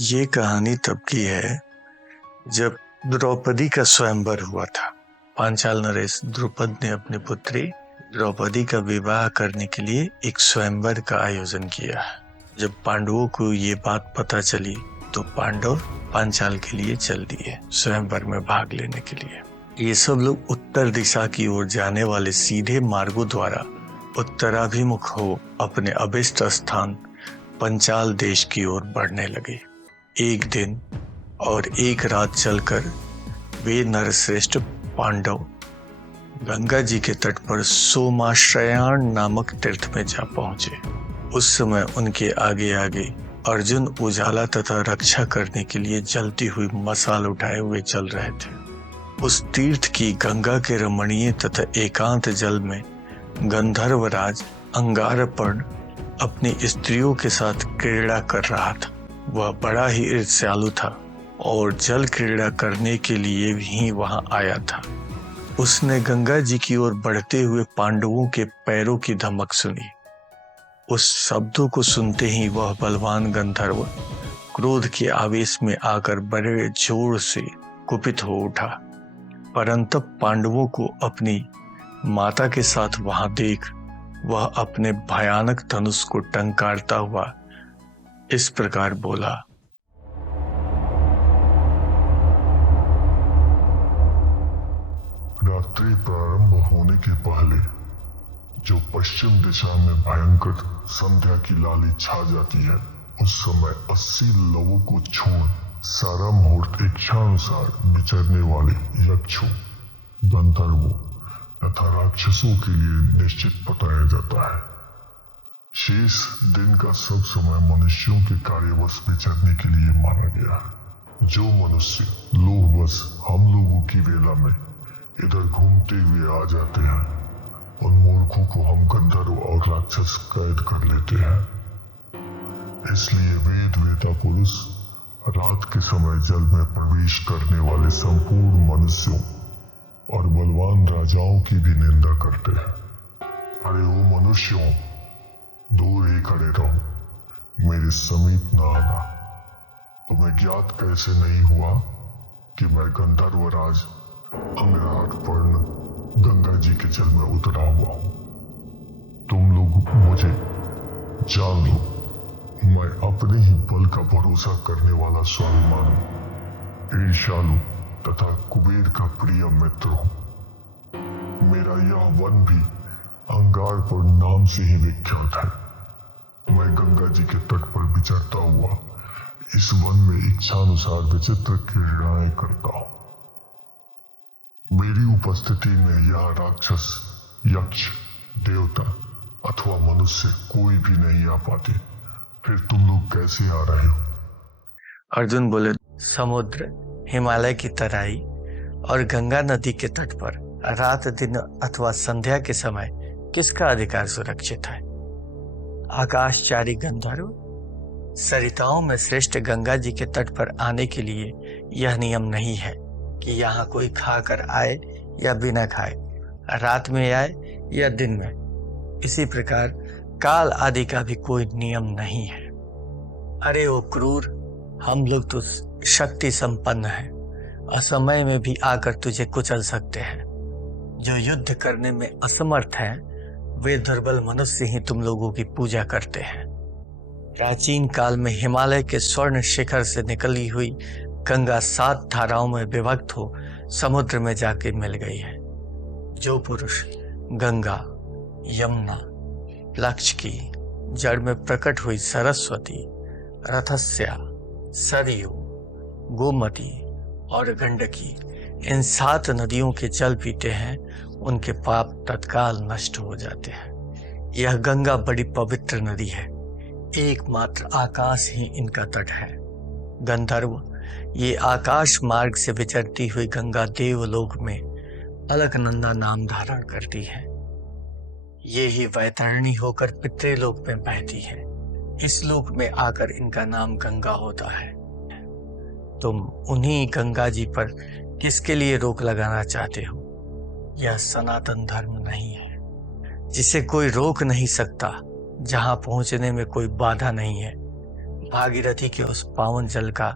ये कहानी तब की है जब द्रौपदी का स्वयंवर हुआ था। पांचाल नरेश द्रुपद ने अपनी पुत्री द्रौपदी का विवाह करने के लिए एक स्वयंवर का आयोजन किया। जब पांडवों को ये बात पता चली तो पांडव पांचाल के लिए चल दिए स्वयंवर में भाग लेने के लिए। ये सब लोग उत्तर दिशा की ओर जाने वाले सीधे मार्गों द्वारा उत्तराभिमुख हो अपने अभिष्ट स्थान पंचाल देश की ओर बढ़ने लगे। एक दिन और एक रात चलकर वे नरश्रेष्ठ पांडव गंगा जी के तट पर सोमाश्रयाण नामक तीर्थ में जा पहुंचे। उस समय उनके आगे आगे अर्जुन उजाला तथा रक्षा करने के लिए जलती हुई मशाल उठाए हुए चल रहे थे। उस तीर्थ की गंगा के रमणीय तथा एकांत जल में गंधर्वराज अंगारपर्ण अपनी स्त्रियों के साथ क्रीड़ा कर रहा था। वह बड़ा ही ईर्ष्यालु था और जल क्रीड़ा करने के लिए ही वहां आया था। उसने गंगा जी की ओर बढ़ते हुए पांडवों के पैरों की धमक सुनी। उस शब्दों को सुनते ही वह बलवान गंधर्व क्रोध के आवेश में आकर बड़े जोर से कुपित हो उठा। परंतु पांडवों को अपनी माता के साथ वहां देख वह अपने भयानक धनुष को टंकारता हुआ इस प्रकार बोला। रात्रि प्रारंभ होने के पहले जो पश्चिम दिशा में भयंकर संध्या की लाली छा जाती है, उस समय 80 लवों को छोड़ सारा मुहूर्त इच्छानुसार विचरने वाले यक्षों, गंधर्वों तथा राक्षसों के लिए निश्चित बताया जाता है। शेष दिन का सब समय मनुष्यों के कार्यवश विचरने के लिए माना गया है। जो मनुष्य लोभवश हम लोगों की वेला में इधर घूमते हुए आ जाते हैं, उन मूर्खों को हम गंधर्व और राक्षस कैद कर लेते हैं। इसलिए वेद वेता पुरुष रात के समय जल में प्रवेश करने वाले संपूर्ण मनुष्यों और बलवान राजाओं की भी निंदा करते हैं। अरे वो मनुष्यों, दूर ही खड़े रहो, मेरे समीप न आना। तुम्हें ज्ञात कैसे नहीं हुआ कि मैं गंधर्वराज अंगारपर्ण गंगा जी के जल में उतरा हुआ हूं? तुम लोग मुझे जान लो, मैं अपने ही बल का भरोसा करने वाला स्वाभिमानी, ईर्ष्यालु तथा कुबेर का प्रिय मित्र हूं। मेरा यह वन भी अंगारपर्ण नाम से ही विख्यात है। मैं गंगा जी के तट पर विचरता हुआ इस वन में इच्छानुसार विचित्र क्रीड़ाएं करता हूं। मेरी उपस्थिति में यह राक्षस, यक्ष, देवता अथवा मनुष्य कोई भी नहीं आ पाते। फिर तुम लोग कैसे आ रहे हो? अर्जुन बोले, समुद्र, हिमालय की तराई और गंगा नदी के तट पर रात दिन अथवा संध्या के समय किसका अधिकार सुरक्षित है? आकाशचारी गंधर्व सरिताओं में श्रेष्ठ गंगा जी के तट पर आने के लिए यह नियम नहीं है कि यहाँ कोई खाकर आए या बिना खाए, रात में आए या दिन में। इसी प्रकार काल आदि का भी कोई नियम नहीं है। अरे ओ क्रूर, हम लोग तो शक्ति संपन्न हैं, असमय में भी आकर तुझे कुचल सकते हैं। जो युद्ध करने में असमर्थ हैं, वे दुर्बल मनुष्य ही तुम लोगों की पूजा करते हैं। प्राचीन काल में हिमालय के स्वर्ण शिखर से निकली हुई गंगा 7 धाराओं में विभक्त हो समुद्र में जाके मिल गई है। जो पुरुष गंगा, यमुना, लक्ष्य की जड़ में प्रकट हुई सरस्वती, रथस्या, सरयू, गोमती और गंडकी, इन 7 नदियों के जल पीते हैं, उनके पाप तत्काल नष्ट हो जाते हैं। यह गंगा बड़ी पवित्र नदी है। एकमात्र आकाश ही इनका तट है। गंधर्व, ये आकाश मार्ग से विचरती हुई गंगा देवलोक में अलकनंदा नाम धारण करती है। ये ही वैतरणी होकर पितृलोक में बहती है। इस लोक में आकर इनका नाम गंगा होता है। तुम उन्हीं गंगा जी पर किसके लिए रोक लगाना चाहते हो? यह सनातन धर्म नहीं है, जिसे कोई रोक नहीं सकता, जहां पहुंचने में कोई बाधा नहीं है। भागीरथी के उस पावन जल का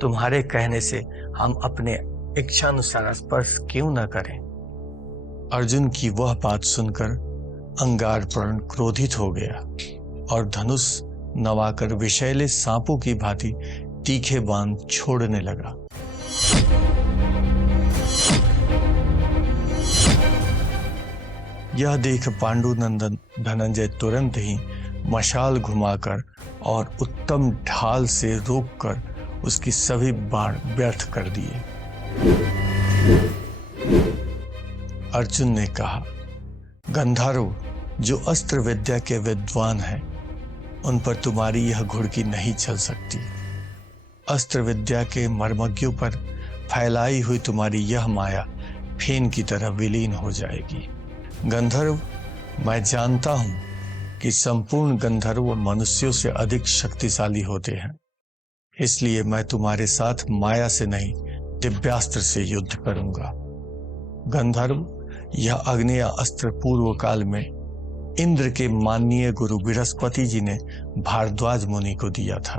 तुम्हारे कहने से हम अपने इच्छानुसार स्पर्श क्यों न करें? अर्जुन की वह बात सुनकर अंगारपर्ण क्रोधित हो गया और धनुष नवाकर विषैले सांपों की भांति तीखे बाण छोड़ने लगा। यह देख पांडुनंदन धनंजय तुरंत ही मशाल घुमाकर और उत्तम ढाल से रोककर उसकी सभी बाण व्यर्थ कर दिए। अर्जुन ने कहा, गंधर्व जो अस्त्र विद्या के विद्वान हैं, उन पर तुम्हारी यह घुड़की नहीं चल सकती। अस्त्र विद्या के मर्मज्ञों पर फैलाई हुई तुम्हारी यह माया फेन की तरह विलीन हो जाएगी। गंधर्व, मैं जानता हूं कि संपूर्ण गंधर्व मनुष्यों से अधिक शक्तिशाली होते हैं, इसलिए मैं तुम्हारे साथ माया से नहीं दिव्यास्त्र से युद्ध करूंगा। गंधर्व, यह अग्नि अस्त्र पूर्व काल में इंद्र के माननीय गुरु बृहस्पति जी ने भारद्वाज मुनि को दिया था।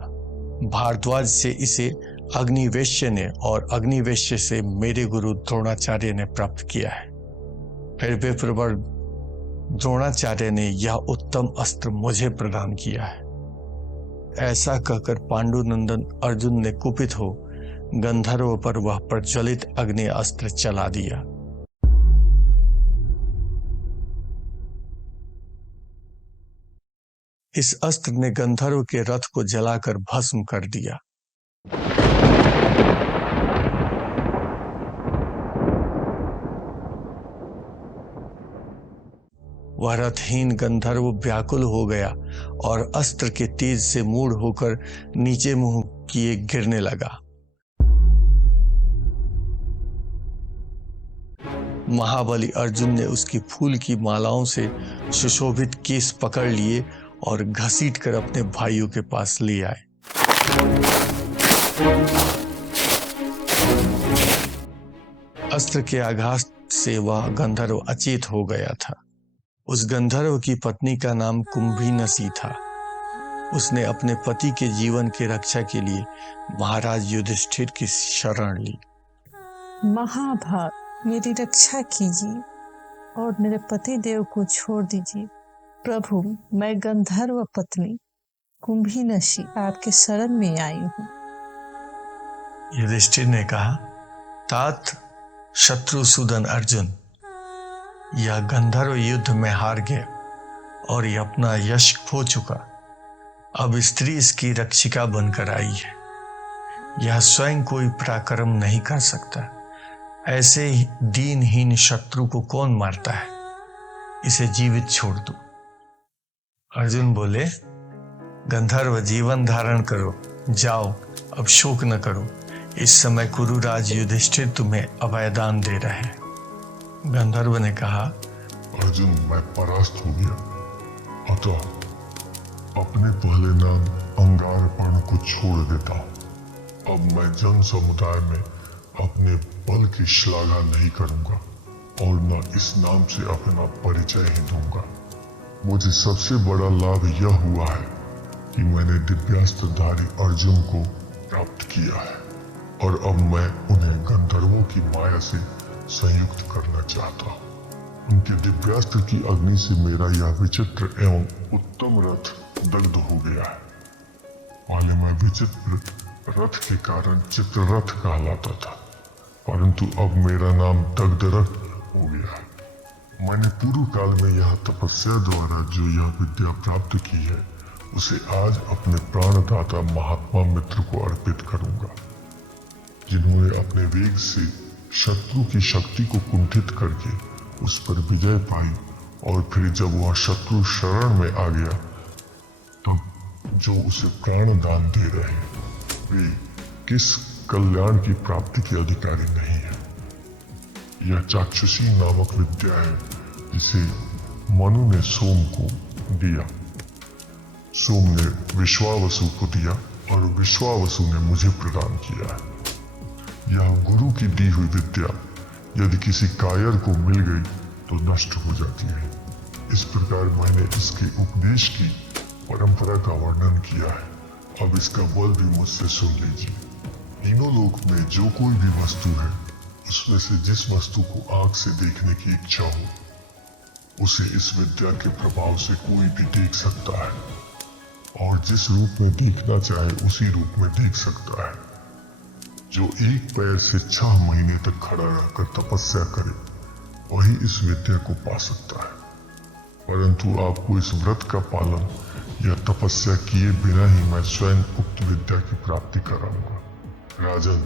भारद्वाज से इसे अग्निवेश्य ने और अग्निवेश्य से मेरे गुरु द्रोणाचार्य ने प्राप्त किया है। फिर विप्रवर द्रोणाचार्य ने यह उत्तम अस्त्र मुझे प्रदान किया है। ऐसा कहकर पांडुनंदन अर्जुन ने कुपित हो गंधर्व पर वह प्रज्वलित अग्नि अस्त्र चला दिया। इस अस्त्र ने गंधर्व के रथ को जलाकर भस्म कर दिया। वह रथहीन गंधर्व व्याकुल हो गया और अस्त्र के तेज से मूढ़ होकर नीचे मुंह किए गिरने लगा। महाबली अर्जुन ने उसकी फूल की मालाओं से सुशोभित केस पकड़ लिए और घसीटकर अपने भाइयों के पास ले आए। अस्त्र के आघात से वह गंधर्व अचेत हो गया था। उस गंधर्व की पत्नी का नाम कुंभीनसी था। उसने अपने पति के जीवन की रक्षा के लिए महाराज युधिष्ठिर की शरण ली। महाभाग, मेरी रक्षा कीजिए और मेरे पति देव को छोड़ दीजिए। प्रभु, मैं गंधर्व पत्नी कुंभीनसी आपके शरण में आई हूँ। युधिष्ठिर ने कहा, तात शत्रुसूदन अर्जुन, यह गंधर्व युद्ध में हार गया और यह अपना यश खो चुका। अब स्त्री इसकी रक्षिका बनकर आई है। यह स्वयं कोई पराक्रम नहीं कर सकता। ऐसे ही दीनहीन शत्रु को कौन मारता है? इसे जीवित छोड़ दो। अर्जुन बोले, गंधर्व जीवन धारण करो, जाओ, अब शोक न करो। इस समय कुरुराज युधिष्ठिर तुम्हें अभयदान दे रहे हैं। गंधर्व ने कहा, अर्जुन, मैं परास्त हो गया, अतः अपने पहले नाम अंगारपर्ण को छोड़ देता हूं। अब मैं जन समुदाय में अपने बल की श्लाघा नहीं करूंगा और न इस नाम से अपना परिचय ही दूंगा। मुझे सबसे बड़ा लाभ यह हुआ है कि मैंने दिव्यास्त्रधारी अर्जुन को प्राप्त किया है और अब मैं उन्हें गंधर्वों की माया से संयुक्त करना चाहता हूँ। उनके दिव्यास्त्र की अग्नि से मेरा यह विचित्र एवं उत्तम रथ दग्ध हो गया है। पहले मैं विचित्र रथ के कारण चित्ररथ कहलाता था, परंतु अब मेरा नाम दग्धरथ हो गया है। मैंने पूर्व काल में यह तपस्या द्वारा जो यह विद्या प्राप्त की है, उसे आज अपने प्राणदाता महात्मा मित्र को अर्पित करूंगा, जिन्होंने अपने वेग से शत्रु की शक्ति को कुंठित करके उस पर विजय पाई और फिर जब वह शत्रु शरण में आ गया तब जो उसे प्राण दान दे रहे हैं, वे किस कल्याण की प्राप्ति के अधिकारी नहीं है। यह चाक्षुषी नामक विद्या है जिसे मनु ने सोम को दिया। सोम ने विश्वावसु को दिया और विश्वावसु ने मुझे प्रदान किया है। यह गुरु की दी हुई विद्या यदि किसी कायर को मिल गई तो नष्ट हो जाती है। इस प्रकार मैंने इसके उपदेश की परंपरा का वर्णन किया है अब इसका बल भी मुझसे सुन लीजिए। तीनों लोक में जो कोई भी वस्तु है, उसमें से जिस वस्तु को आंख से देखने की इच्छा हो, उसे इस विद्या के प्रभाव से कोई भी देख सकता है, और जिस रूप में देखना चाहे उसी रूप में देख सकता है। जो एक पैर से 6 महीने तक खड़ा रहकर तपस्या करे, वही इस विद्या को पा सकता है। परंतु आपको इस व्रत का पालन या तपस्या किए बिना ही मैं स्वयं उक्त विद्या की प्राप्ति कराऊंगा। राजन,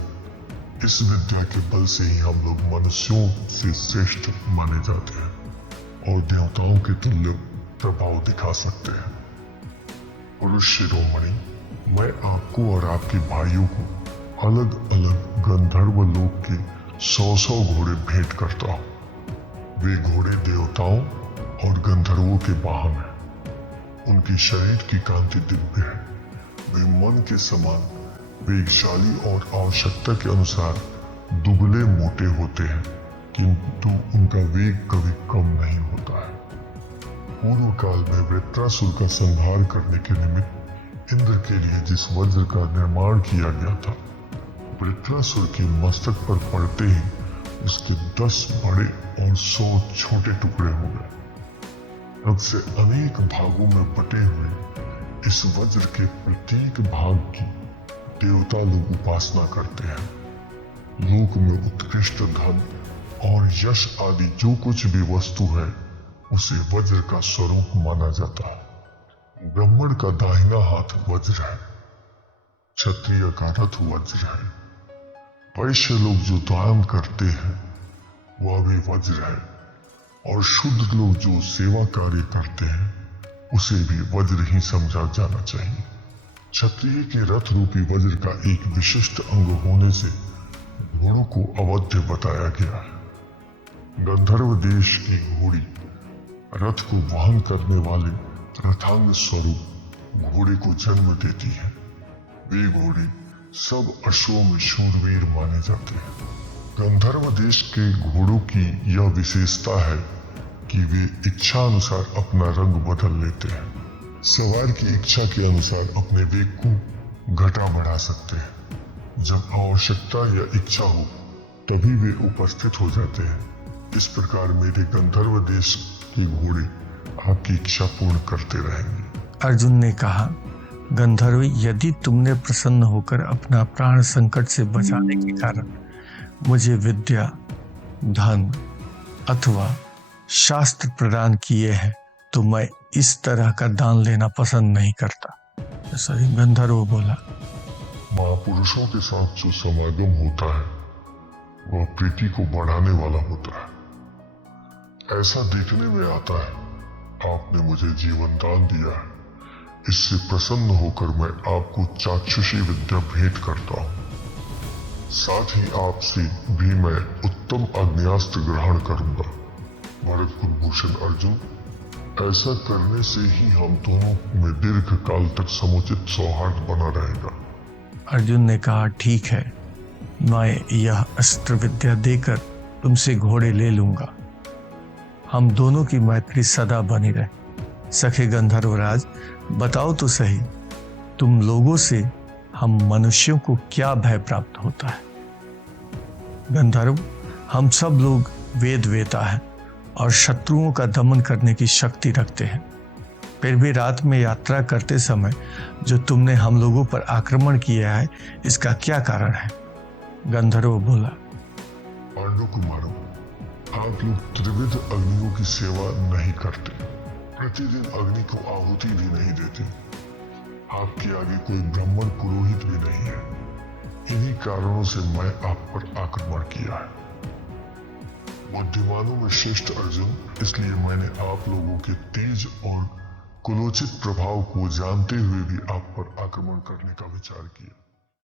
इस विद्या के बल से ही हम लोग मनुष्यों से श्रेष्ठ माने जाते हैं और देवताओं के तुल्य प्रभाव दिखा सकते हैं। पुरुष शिरोमणि, मैं आपको और आपके भाइयों को अलग अलग गंधर्व लोक के 100 घोड़े भेंट करता हूँ। वे घोड़े देवताओं और गंधर्वों के वाहन हैं। उनकी शरीर की कांति दिव्य है। वे मन के समान वेगशाली और आवश्यकता के अनुसार दुबले मोटे होते हैं, किंतु उनका वेग कभी कम नहीं होता है। पूर्व काल में वृत्रासुर का संहार करने के निमित्त इंद्र के लिए जिस वज्र का निर्माण किया गया था, वृत्रासुर के मस्तक पर पड़ते ही उसके 10 बड़े और 100 छोटे टुकड़े हो गए। तब से अनेक भागों में बटे हुए इस वज्र के प्रत्येक भाग की देवता लोग उपासना करते हैं। लोक में उत्कृष्ट धन और यश आदि जो कुछ भी वस्तु है, उसे वज्र का स्वरूप माना जाता है। ब्राह्मण का दाहिना हाथ वज्र है, क्षत्रिय का रथ वज्र है, वैश्य लोग जो दान करते हैं वह भी वज्र है, और शुद्ध लोग जो सेवा कार्य करते हैं उसे भी वज्र ही समझा जाना चाहिए। क्षत्रिय के रथ रूपी वज्र का एक विशिष्ट अंग होने से घोड़ों को अवध्य बताया गया है। गंधर्व देश की घोड़ी रथ को वहन करने वाले रथांग स्वरूप घोड़े को जन्म देती है। वे घोड़े सब अश्वों में शूरवीर माने जाते हैं। गंधर्व देश के घोड़ों की यह विशेषता है कि वे इच्छा अनुसार अपना रंग बदल लेते हैं। सवार की इच्छा के अनुसार अपने वेग को घटा बढ़ा सकते हैं। जब आवश्यकता या इच्छा हो तभी वे उपस्थित हो जाते हैं। इस प्रकार मेरे गंधर्व देश के घोड़े आपकी इच्छा पूर्ण करते रहेंगे। अर्जुन ने कहा, गंधर्व, यदि तुमने प्रसन्न होकर अपना प्राण संकट से बचाने के कारण मुझे विद्या, धन अथवा शास्त्र प्रदान किए हैं, तो मैं इस तरह का दान लेना पसंद नहीं करता। ऐसा ही गंधर्व बोला। महापुरुषों के साथ जो समागम होता है वह प्रीति को बढ़ाने वाला होता है। ऐसा देखने में आता है आपने मुझे जीवन दान दिया है। इससे प्रसन्न होकर मैं आपको चाक्षुषी विद्या भेंट करता हूँ। साथ ही आपसे भी मैं उत्तम आग्नेयास्त्र ग्रहण करूंगा। भरत कुलभूषण अर्जुन, ऐसा करने से ही हम दोनों में दीर्घ काल तक समुचित सौहार्द बना रहेगा। अर्जुन ने कहा, ठीक है, मैं यह अस्त्र विद्या देकर तुमसे घोड़े ले लूंगा। हम दोनों की मैत्री सदा बनी रहे। सखे गंधर्वराज, बताओ तो सही, तुम लोगों से हम मनुष्यों को क्या भय प्राप्त होता है? गंधर्व, हम सब लोग वेद वेता हैं और शत्रुओं का दमन करने की शक्ति रखते हैं। फिर भी रात में यात्रा करते समय जो तुमने हम लोगों पर आक्रमण किया है, इसका क्या कारण है? गंधर्व बोला, पांडु कुमारों, आप लोग त्रिविध अग्नियों की सेवा नहीं करते, प्रतिदिन अग्नि को आहुति भी नहीं देते। आपके आगे कोई ब्राह्मण पुरोहित भी नहीं है। इन्हीं कारणों से मैं आप पर आक्रमण किया है। बुद्धिमानों में श्रेष्ठ अर्जुन, इसलिए मैंने आप लोगों के तेज और कुलोचित प्रभाव को जानते हुए भी आप पर आक्रमण करने का विचार किया।